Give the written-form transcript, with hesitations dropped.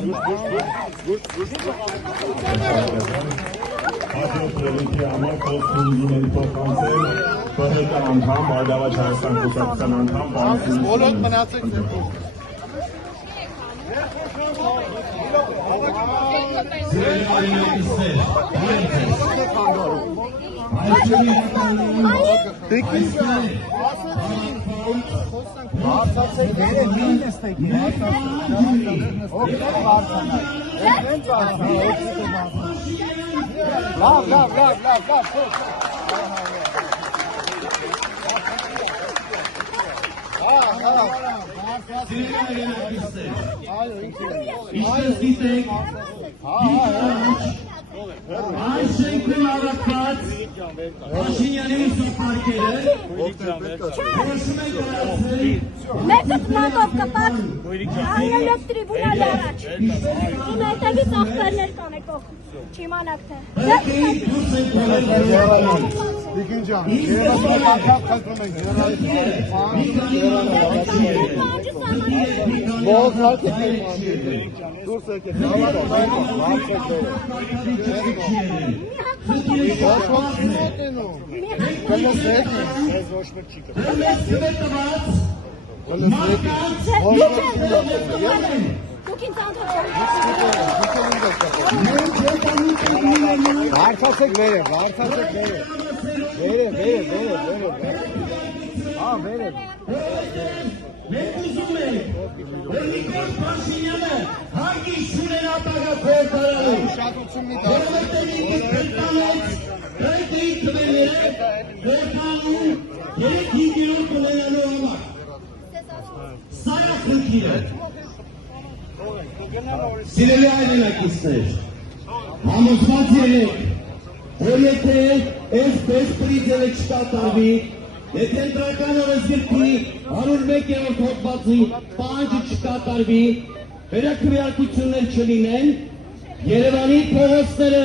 Ալիքի համար խոսքն ուզում են փոխանցել ԲՀԿ անդամ, Բարգավաճ Հայաստան կուսակցության անդամ, բոլոր մնացեք Այս շենքում առակված Փաշինյանի ուսապարկերը որոշում են կրացել Մեկը տնատով կպակ այլև տրիբունալի առաջ Իմ հետևից աղբերներ կանեկող չիմանակ թե Դիկին ջան, երասան ակավ խնդրում ենք Բող հարկեք դուրս եկեք Վարդացեք վերև, վերև, Մենք ուզում ենք, որ Նիկոլ Փաշինյանը հարգի շուներ ապագա փոխարինելու։ Որովհետև ինքը կրտանեց ռեյտինգ տվելերը վերքանում 3-5 կլենալու համար։ Սա է խնդիրը։ Սիրելի հայրենակիցներ, համոզված եղեք, որ եթե այսպես պրիձևը չկատարվի, եթե ընտրական օրենսգրքի 101-րդ հոդվածի պահանջը չկատարվի, վերաքվեարկություններ չլինեն, Երևանի փողոցները